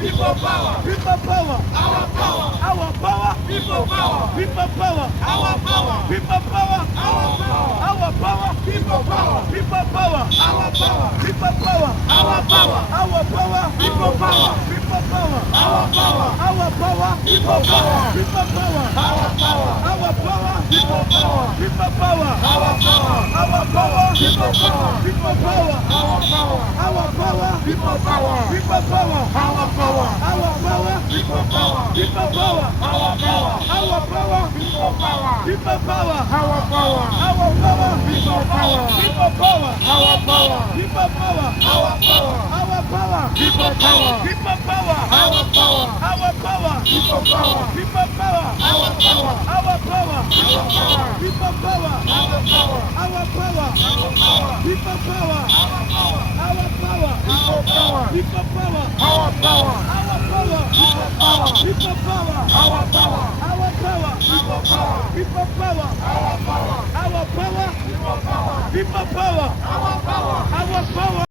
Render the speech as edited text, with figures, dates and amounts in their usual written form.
people power, people power, our power, our power, people power, people power, our power, people power, our power, our power, people power, people power, our power, people power, our power, our power, people power, people power, our power, our power, people power, people power, our power, our power, people power, people power, our power, our power, people power, people power, our power, our power, people power, people power, our power, our power, people power, people power, our power, our power, people power, people power, our power, our power, people power, people power, our power, people power, our power, our power, people power, people power, our power, our power, people power, people power, our power, our power, people power, people power, our power, our power, our power, people power, our power, our power, people power, people power, our power, our power, people power, people power, our power, our power, people power, people power, our power, our power, people power, people power, our power. our power.